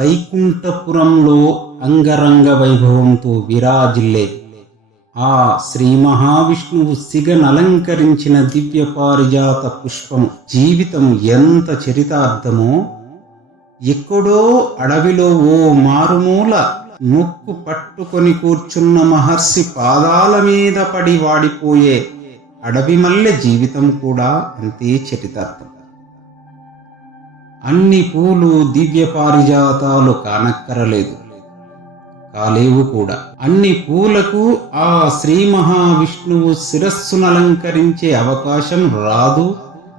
వైకుంఠపురంలో అంగరంగ వైభవంతో విరాజిల్లే. ఆ శ్రీ మహావిష్ణువు సిగనలంకరించిన దివ్య పారిజాత పుష్పం జీవితం ఎంత చరితార్థమో. ఎక్కడో అడవిలో ఓ మారుమూల ముక్కు పట్టుకొని కూర్చున్న మహర్షి పాదాల మీద పడి వాడిపోయే అడవి మల్లె జీవితం కూడా అంతే చరితార్థం. అన్ని పూలు దివ్య పారిజాతాలు కానక్కరలేదు. కాలేవు కూడా. అన్ని పూలకు ఆ శ్రీ మహావిష్ణువు శిరస్సును అలంకరించే అవకాశం రాదు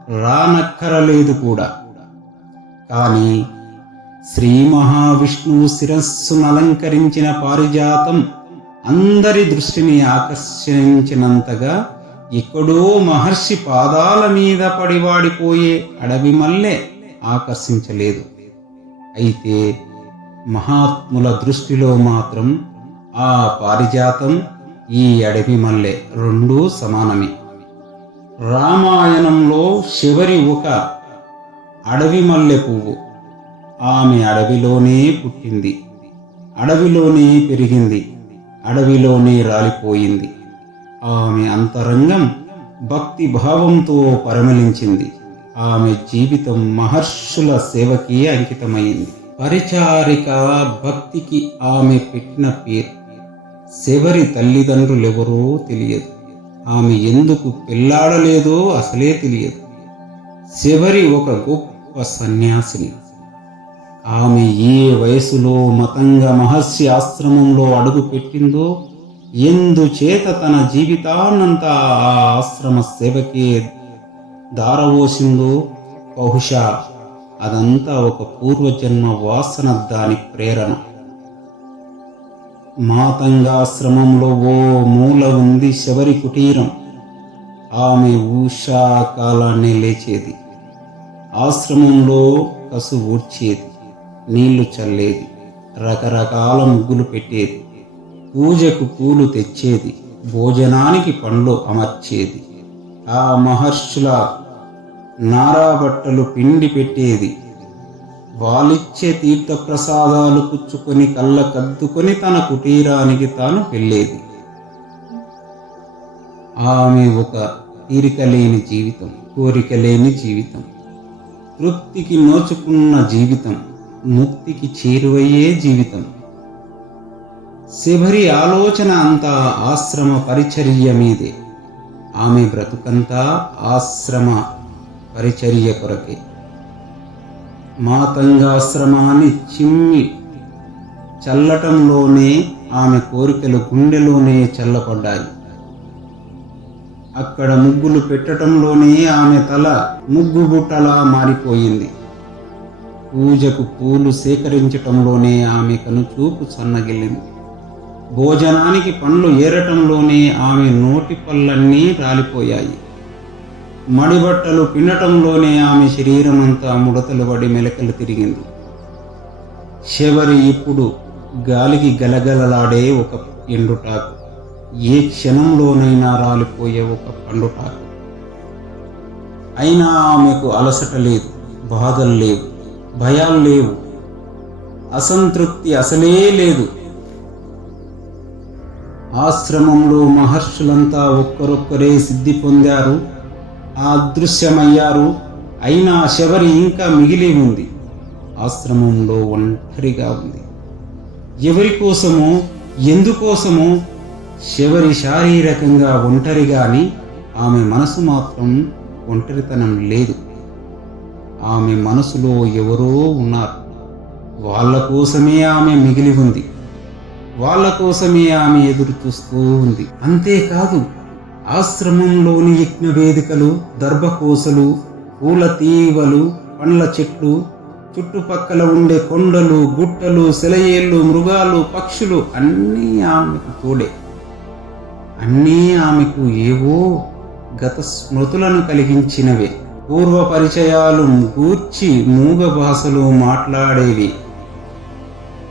రానక్కరలేదు కూడా. కానీ శ్రీ మహావిష్ణువు శిరస్సును అలంకరించిన పారిజాతం అందరి దృష్టిని ఆకర్షించినంతగా ఎక్కడో మహర్షి పాదాల మీద పడివాడిపోయే అడవి మల్లె ఆకర్షించలేదు. అయితే మహాత్ముల దృష్టిలో మాత్రం ఆ పారిజాతం ఈ అడవి మల్లె రెండూ సమానమే. రామాయణంలో శివరి ఒక అడవి మల్లె పువ్వు ఆమె అడవిలోనే పుట్టింది. అడవిలోనే పెరిగింది. అడవిలోనే రాలిపోయింది. ఆమె అంతరంగం భక్తి భావంతో పరిమళించింది. ఆమె జీవితం మహర్షుల సేవకి అంకితమైంది. పరిచారిక భక్తికి ఆమె పెట్టిన పేరు. శివరి తల్లిదండ్రులెవరో తెలియదు. ఆమె ఎందుకు పెళ్ళాడలేదో అసలే తెలియదు. శివరి ఒక గొప్ప సన్యాసిని. ఆమె ఏ వయసులో మతంగా మహర్షి ఆశ్రమంలో అడుగు పెట్టిందో ఎందుచేత తన జీవితాన్నంతా ఆ ఆశ్రమ సేవకే దారవోసిందో? బహుశా అదంతా ఒక పూర్వజన్మ వాసన దాని ప్రేరణ. మాతంగాశ్రమంలో ఓ మూల ఉంది శబరి కుటీరం. ఆమె ఉషాకాలాన్ని లేచేది. ఆశ్రమంలో కసు ఊడ్చేది. నీళ్ళు చల్లేది. రకరకాల ముగ్గులు పెట్టేది. పూజకు పూలు తెచ్చేది. భోజనానికి పండ్లు అమర్చేది. ఆ మహర్షుల నారాబట్టలు పిండి పెట్టేది. వాలిచ్చే తీర్థప్రసాదాలు పుచ్చుకొని కళ్ళ కద్దుకొని తన కుటీరానికి తాను వెళ్ళేది. ఆమె ఒక తీరిక లేని జీవితం కోరిక లేని జీవితం. తృప్తికి నోచుకున్న జీవితం ముక్తికి చేరువయ్యే జీవితం. శబరి ఆలోచన అంతా ఆశ్రమ పరిచర్య మీదే. ఆమె బ్రతుకంతా ఆశ్రమ పరిచర్య కొరకే. మాతంగాశ్రమాన్ని చిమ్మి చల్లటంలోనే ఆమె కోరికలు గుండెలోనే చల్లపడ్డాయి. అక్కడ ముగ్గులు పెట్టటంలోనే ఆమె తల ముగ్గు బుట్టలా మారిపోయింది. పూజకు పూలు సేకరించటంలోనే ఆమె కనుచూపు సన్నగిల్లింది. భోజనానికి పండ్లు ఏరటంలోనే ఆమె నోటి పళ్ళన్నీ రాలిపోయాయి. మడిబట్టలు పిండటంలోనే ఆమె శరీరం అంతా ముడతలు పడి మెలకలు తిరిగింది. శబరి ఇప్పుడు గాలికి గలగలలాడే ఒక ఎండుటాకు. ఏ క్షణంలోనైనా రాలిపోయే ఒక పండుటాకు. అయినా ఆమెకు అలసట లేదు బాధలు లేవు భయాలు లేవు. అసంతృప్తి అసలే లేదు. ఆశ్రమంలో మహర్షులంతా ఒక్కరొక్కరే సిద్ధి పొందారు. అదృశ్యమయ్యారు అయినా శబరి ఇంకా మిగిలి ఉంది. ఆశ్రమంలో ఒంటరిగా ఉంది. ఎవరి కోసమో ఎందుకోసమో శబరి శారీరకంగా ఒంటరిగాని ఆమె మనసు మాత్రం ఒంటరితనం లేదు. ఆమె మనసులో ఎవరో ఉన్నారు. వాళ్ళ కోసమే ఆమె మిగిలి ఉంది. వాళ్ళ కోసమే ఆమె ఎదురు చూస్తూ ఉంది. అంతేకాదు ఆశ్రమంలోని యజ్ఞ వేదికలు దర్భకోసలు పూల తీవలు పండ్ల చెట్లు చుట్టుపక్కల ఉండే కొండలు గుట్టలు సెలయేళ్ళు మృగాలు పక్షులు అన్నీ ఆమెకు తోడే. అన్నీ ఆమెకు ఏవో గత స్మృతులను కలిగించినవే. పూర్వ పరిచయాలు గూర్చి మూగ భాషలో మాట్లాడేవి.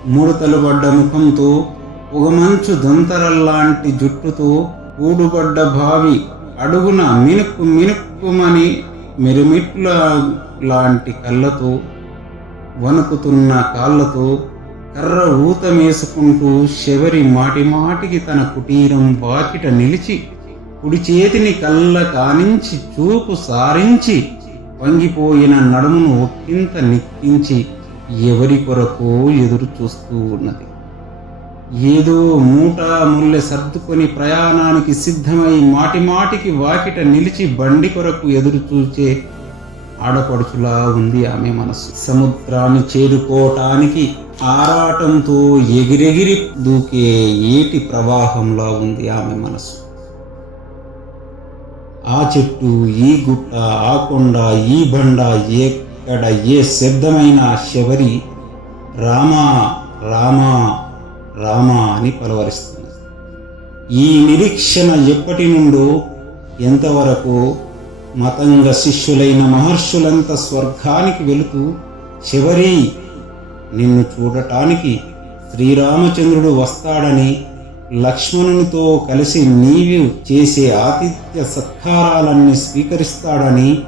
ముడతలు పడ్డ ముఖంతో పొగమంచు దొంతరల్లాంటి జుట్టుతో కూడుబడ్డ బావి అడుగున మినుక్కు మినుక్కుమని మిరుమిట్ల లాంటి కళ్ళతో వణుకుతున్న కాళ్ళతో కర్ర ఊతమేసుకుంటూ శబరి మాటి మాటికి తన కుటీరం వాకిట నిలిచి కుడి చేతిని కళ్ళ కానించి చూపు సారించి వంగిపోయిన నడుమును ఒక్కింత నిక్కించి ఎవరి కొరకు ఎదురు చూస్తూ ఉన్నది ఏదో మూట ముల్లె సర్దుకొని ప్రయాణానికి సిద్ధమై మాటిమాటికి వాకిట నిలిచి బండి కొరకు ఎదురు చూచే ఆడపడుచులా ఉంది ఆమె మనసు సముద్రాన్ని చేరుకోవటానికి ఆరాటంతో ఎగిరెగిరి దూకే ఏటి ప్రవాహంలా ఉంది ఆమె మనసు ఆ చెట్టు ఈ గుట్ట ఆ కొండ ఈ బండ ఎక్కడ ఏ శబ్దమైన శబరి రామా రామా రామా అని పలవరిస్తుంది. ఈ నిరీక్షణ ఎప్పటి నుండో ఎంతవరకు మతంగ శిష్యులైన మహర్షులంతా స్వర్గానికి వెళుతూ చివరి నిన్ను చూడటానికి శ్రీరామచంద్రుడు వస్తాడని లక్ష్మణునితో కలిసి నీవు చేసే ఆతిథ్య సత్కారాలన్నీ స్వీకరిస్తాడని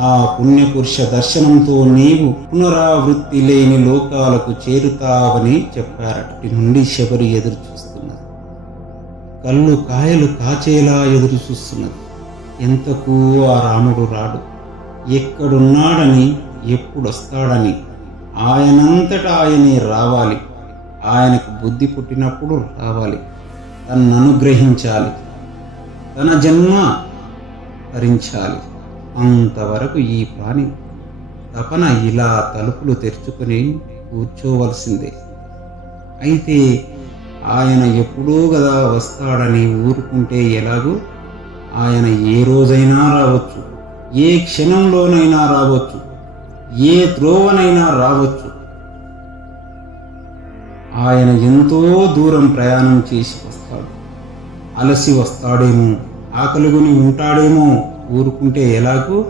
ఆ పుణ్యపురుష దర్శనంతో నీవు పునరావృత్తి లేని లోకాలకు చేరుతావని చెప్పారట. నుండి శబరి ఎదురు చూస్తున్నది. కళ్ళు కాయలు కాచేలా ఎదురు చూస్తున్నది. ఎంతకు ఆ రాముడు రాడు? ఎక్కడున్నాడని ఎప్పుడొస్తాడని? ఆయనంతట ఆయనే రావాలి. ఆయనకు బుద్ధి పుట్టినప్పుడు రావాలి. తన్ను అనుగ్రహించాలి. తన జన్మ ధరించాలి అంతవరకు ఈ ప్రాణి తపన ఇలా తలుపులు తెరుచుకుని కూర్చోవలసిందే. అయితే ఆయన ఎప్పుడూ కదా వస్తాడని ఊరుకుంటే ఎలాగూ? ఆయన ఏ రోజైనా రావచ్చు. ఏ క్షణంలోనైనా రావచ్చు. ఏ త్రోవనైనా రావచ్చు. ఆయన ఎంతో దూరం ప్రయాణం చేసి వస్తాడు. అలసి వస్తాడేమో ఆకలిగుని ఉంటాడేమో ఊరుకుంటే ఎలాగూ?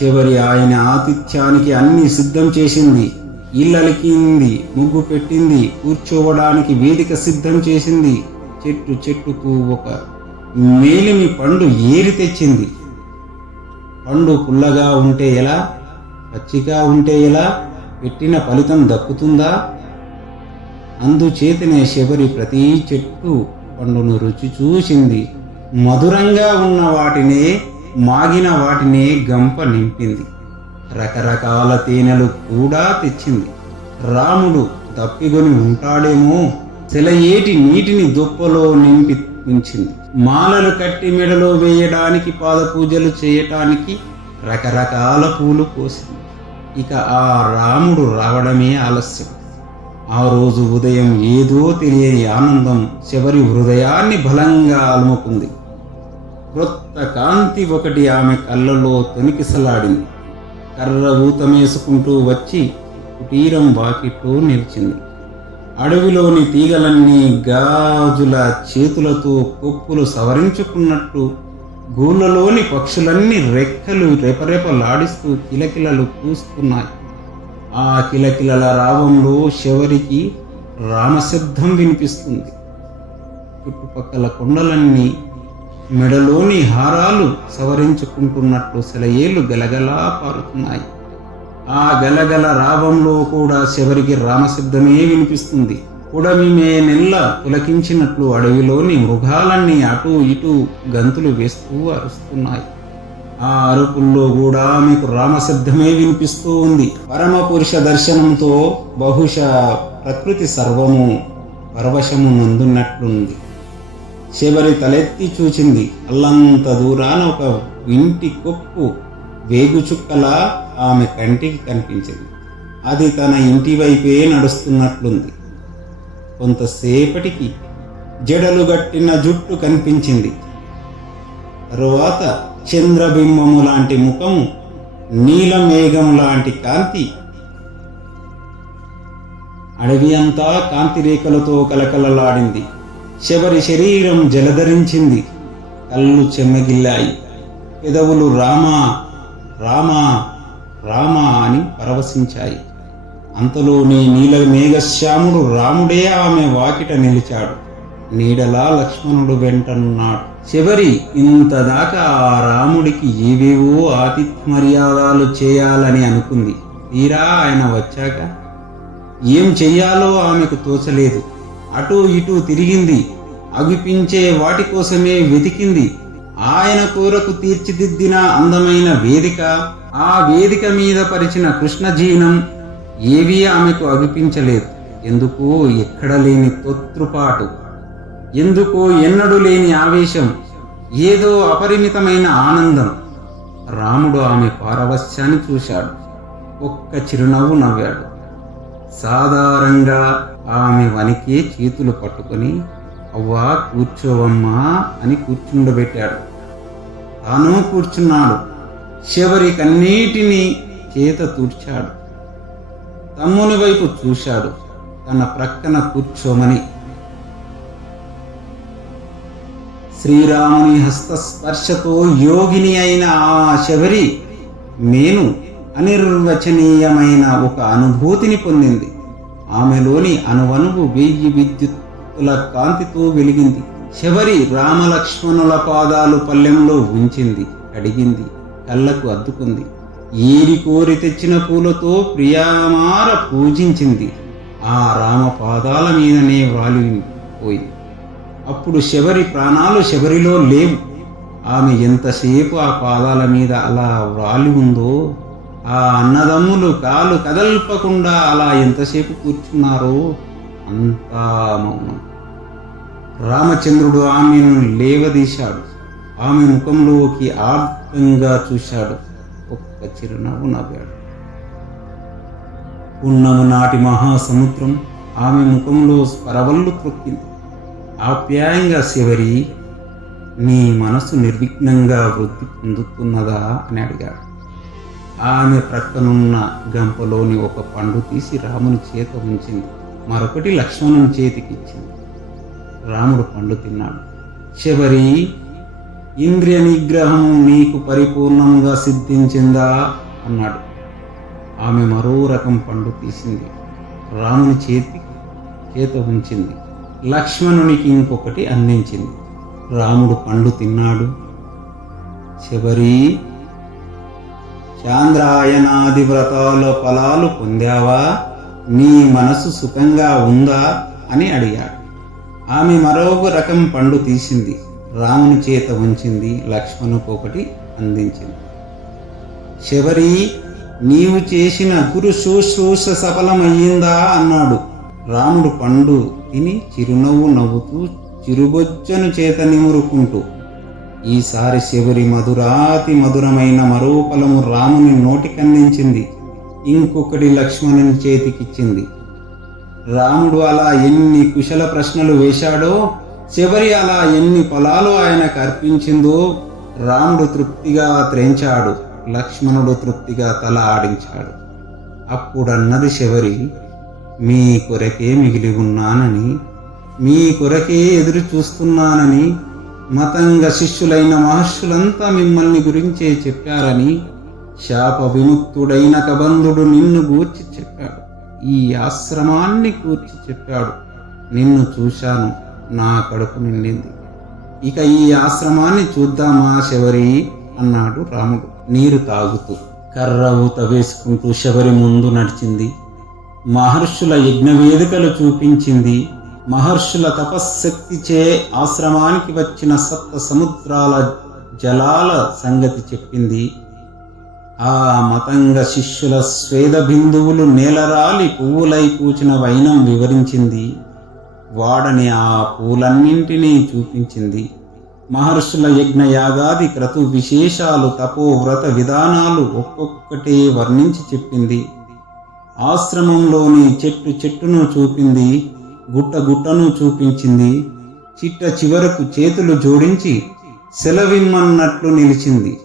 శబరి ఆయన ఆతిథ్యానికి అన్ని సిద్ధం చేసింది. ఇల్లలికింది ముగ్గు పెట్టింది కూర్చోవడానికి వేదిక సిద్ధం చేసింది. చెట్టు చెట్టుకు ఒక మేలిమి పండు ఏరి తెచ్చింది. పండు పుల్లగా ఉంటే ఎలా? పచ్చిగా ఉంటే ఎలా? పెట్టిన ఫలితం దక్కుతుందా? అందుచేతనే శబరి ప్రతి చెట్టు పండును రుచి చూసింది. మధురంగా ఉన్న వాటిని మాగిన వాటినే గంప నింపింది. రకరకాల తేనెలు కూడా తెచ్చింది. రాముడు తప్పిగొని ఉంటాడేమో? సెలయేటి నీటిని దుప్పలో నింపి ఉంచింది. మాలలు కట్టి మెడలో వేయడానికి పాదపూజలు చేయటానికి రకరకాల పూలు కోసింది. ఇక ఆ రాముడు రావడమే ఆలస్యం. ఆ రోజు ఉదయం ఏదో తెలియని ఆనందం చివరి హృదయాన్ని బలంగా అలుముకుంది. క్రొత్త కాంతి ఒకటి ఆమె కళ్ళలో తొనికిసలాడింది కర్ర ఊతమేసుకుంటూ వచ్చి కుటీరం వాకిట్లో నిలిచింది. అడవిలోని తీగలన్నీ గాజుల చేతులతో కొప్పులు సవరించుకున్నట్టు గూళ్ళలోని పక్షులన్నీ రెక్కలు రెపరెపలాడిస్తూ కిలకిలలు పూస్తున్నాయి. ఆ కిలకిలల రావంలో శవరికి రామశబ్దం వినిపిస్తుంది. చుట్టుపక్కల కొండలన్నీ మెడలోని హారాలు సవరించుకుంటున్నట్లు సెలయేళ్ళు గలగలా పారుతున్నాయి. ఆ గలగల రావంలో కూడా శబరికి రామశబ్దమే వినిపిస్తుంది. పుడమిమే నెల్ల పులకించినట్లు అడవిలోని మృగాలన్నీ అటు ఇటు గంతులు వేస్తూ అరుస్తున్నాయి. ఆ అరుపుల్లో కూడా మీకు రామశబ్దమే వినిపిస్తూ ఉంది. పరమ పురుష దర్శనంతో బహుశా ప్రకృతి సర్వము పరవశము నందున్నట్లుంది. శబరి తలెత్తి చూచింది. అల్లంత దూరాన ఒక ఇంటి కొప్పు వేగు చుక్కలా ఆమె కంటికి కనిపించింది. అది తన ఇంటి వైపే నడుస్తున్నట్లుంది. కొంతసేపటికి జడలు గట్టిన జుట్టు కనిపించింది. తరువాత చంద్రబింబము లాంటి ముఖము నీలమేఘం లాంటి కాంతి అడవి అంతా కాంతి రేఖలతో కలకలలాడింది. శబరి శరీరం జలధరించింది. కళ్ళు చెమ్మగిల్లాయి పెదవులు రామా రామా రామా అని పరవశించాయి. అంతలోనే నీల మేఘశ్యాముడు రాముడే ఆమె వాకిట నిలిచాడు. నీడలా లక్ష్మణుడు వెంటనున్నాడు శబరి ఇంతదాకా ఆ రాముడికి ఏవేవో ఆతిథ్య మర్యాదలు చేయాలని అనుకుంది. తీరా ఆయన వచ్చాక ఏం చెయ్యాలో ఆమెకు తోచలేదు. అటు ఇటు తిరిగింది. అవిపించే వాటి కోసమే వెతికింది. ఆయన కోరకు తీర్చిదిద్దిన అందమైన వేదిక ఆ వేదిక మీద పరిచిన కృష్ణజీనం ఏవీ ఆమెకు అవిపించలేదు. ఎందుకో ఎక్కడ లేని తొత్రుపాటు. ఎందుకో ఎన్నడూ లేని ఆవేశం. ఏదో అపరిమితమైన ఆనందం. రాముడు ఆమె పారవస్యాన్ని చూశాడు. ఒక్క చిరునవ్వు నవ్వాడు. సాధారణంగా ఆమె వణికి చేతులు పట్టుకొని అవ్వా కూర్చోవమ్మా అని కూర్చుండబెట్టాడు. తాను కూర్చున్నాడు. చివరి కన్నీటిని చేత తూర్చాడు తమ్ముని వైపు చూశాడు. తన ప్రక్కన కూర్చోమని. శ్రీరాముని హస్తస్పర్శతో యోగిని అయిన ఆ శబరి నేను అనిర్వచనీయమైన ఒక అనుభూతిని పొందింది. ఆమెలోని అనువనువు వెయ్యి విద్యుత్తుల కాంతితో వెలిగింది. శబరి రామలక్ష్మణుల పాదాలు పల్లెంలో ఉంచింది కడిగింది కళ్ళకు అద్దుకుంది. ఏరి కోరి తెచ్చిన పూలతో ప్రియామార పూజించింది. ఆ రామ పాదాల మీదనే వాలిపోయింది అప్పుడు శబరి ప్రాణాలు శబరిలో లేవు. ఆమె ఎంతసేపు ఆ పాదాల మీద అలా వ్రాలి ఉందో ఆ అన్నదమ్ములు కాలు కదల్పకుండా అలా ఎంతసేపు కూర్చున్నారో అంతా మౌనం. రామచంద్రుడు ఆమెను లేవదీశాడు. ఆమె ముఖంలోకి ఆర్తంగా చూశాడు. ఒక్క చిరునవ్వు నవ్వాడు. పున్నము నాటి మహాసముద్రం ఆమె ముఖంలో స్పరవల్లు త్రొక్కింది. ఆప్యాయంగా శివరి నీ మనసు నిర్విఘ్నంగా వృద్ధి పొందుతున్నదా అని అడిగాడు. ఆమె ప్రక్కనున్న గంపలోని ఒక పండు తీసి రాముని చేత ఉంచింది. మరొకటి లక్ష్మణుని చేతికి ఇచ్చింది రాముడు పండు తిన్నాడు. శబరి ఇంద్రియ నిగ్రహం నీకు పరిపూర్ణంగా సిద్ధించిందా? అన్నాడు. ఆమె మరో రకం పండు తీసింది. రాముని చేతి చేత ఉంచింది. లక్ష్మణునికి ఇంకొకటి అందించింది. రాముడు పండు తిన్నాడు. శబరి చాంద్రాయనాది వ్రతాల ఫలాలు పొందావా? నీ మనసు సుఖంగా ఉందా? అని అడిగాడు. ఆమె మరొక రకం పండు తీసింది. రాముని చేత ఉంచింది లక్ష్మణుకు ఒకటి అందించింది. శబరి నీవు చేసిన గురు శుశ్రూష సఫలమయ్యిందా? అన్నాడు. రాముడు పండు తిని చిరునవ్వు నవ్వుతూ చిరుబొచ్చను చేత నిమురుకుంటూ ఈసారి శబరి మధురాతి మధురమైన మరో రాముని నోటికందించింది ఇంకొకటి లక్ష్మణుని చేతికిచ్చింది. రాముడు అలా ఎన్ని కుశల ప్రశ్నలు వేశాడో చివరి అలా ఎన్ని ఫలాలు ఆయనకు అర్పించిందో రాముడు తృప్తిగా త్రేంచాడు. లక్ష్మణుడు తృప్తిగా తల ఆడించాడు. అప్పుడన్నది శబరి మీ కొరకే మిగిలి ఉన్నానని మీ కొరకే ఎదురు చూస్తున్నానని మతంగ శిష్యులైన మహర్షులంతా మిమ్మల్ని గురించే చెప్పారని శాప విముక్తుడైన కబంధుడు నిన్ను గూర్చి చెప్పాడు. ఈ ఆశ్రమాన్ని కూర్చి చెప్పాడు. నిన్ను చూశాను. నా కడుపు నిండింది. ఇక ఈ ఆశ్రమాన్ని చూద్దామా శబరి? అన్నాడు రాముడు. నీరు తాగుతూ. కర్ర ఊత వేసుకుంటూ శబరి ముందు నడిచింది. మహర్షుల యజ్ఞ వేదికలు చూపించింది. మహర్షుల తపశ్శక్తిచే ఆశ్రమానికి వచ్చిన సప్త సముద్రాల జలాల సంగతి చెప్పింది. ఆ మతంగ శిష్యుల స్వేద బిందువులు నేలరాలి పువ్వులై పూచిన వైనం వివరించింది. వాడని ఆ పూలన్నింటినీ చూపించింది. మహర్షుల యజ్ఞయాగాది క్రతు విశేషాలు తపో వ్రత విధానాలు ఒక్కొక్కటే వర్ణించి చెప్పింది. ఆశ్రమంలోని చెట్టు చెట్టును చూపింది. గుట్ట గుట్టను చూపించింది. చిట్ట చివరకు చేతులు జోడించి సెలవిమ్మన్నట్లు నిలిచింది.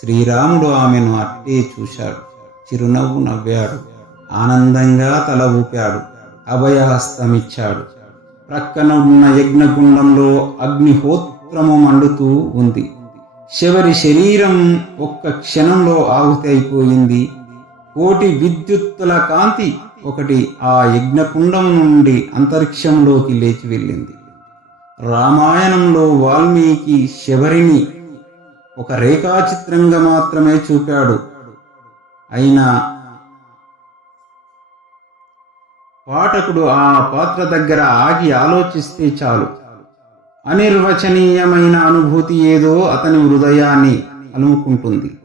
శ్రీరాముడు ఆమెను అట్టే చూశాడు. చిరునవ్వు నవ్వాడు. ఆనందంగా తల ఊపాడు. అభయహస్తమిచ్చాడు. ప్రక్కన ఉన్న యజ్ఞగుండంలో అగ్నిహోత్రము మండుతూ ఉంది. శబరి శరీరం ఒక్క క్షణంలో ఆహుతి అయిపోయింది కోటి విద్యుత్తుల కాంతి ఒకటి ఆ యజ్ఞకుండం నుండి అంతరిక్షంలోకి లేచి వెళ్ళింది. రామాయణంలో వాల్మీకి శబరిని ఒక రేఖాచిత్రంగా మాత్రమే చూపాడు. అయినా పాఠకుడు ఆ పాత్ర దగ్గర ఆగి ఆలోచిస్తే చాలు. అనిర్వచనీయమైన అనుభూతి ఏదో అతని హృదయాన్ని అలుముకుంటుంది.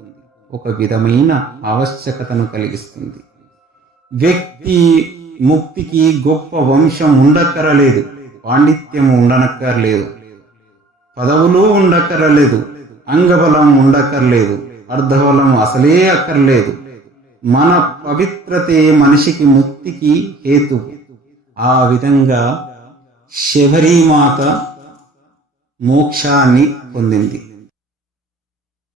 ఒక విధమైన ఆవశ్యకతను కలిగిస్తుంది. వ్యక్తి ముక్తికి గొప్ప వంశం ఉండక్కరలేదు పాండిత్యం ఉండనక్కర్లేదు పదవులు ఉండక్కరలేదు అంగబలం ఉండక్కర్లేదు అర్ధబలం అసలే అక్కర్లేదు. మన పవిత్రతే మనిషికి ముక్తికి హేతు. ఆ విధంగా శబరిమాత మోక్షాన్ని పొందింది.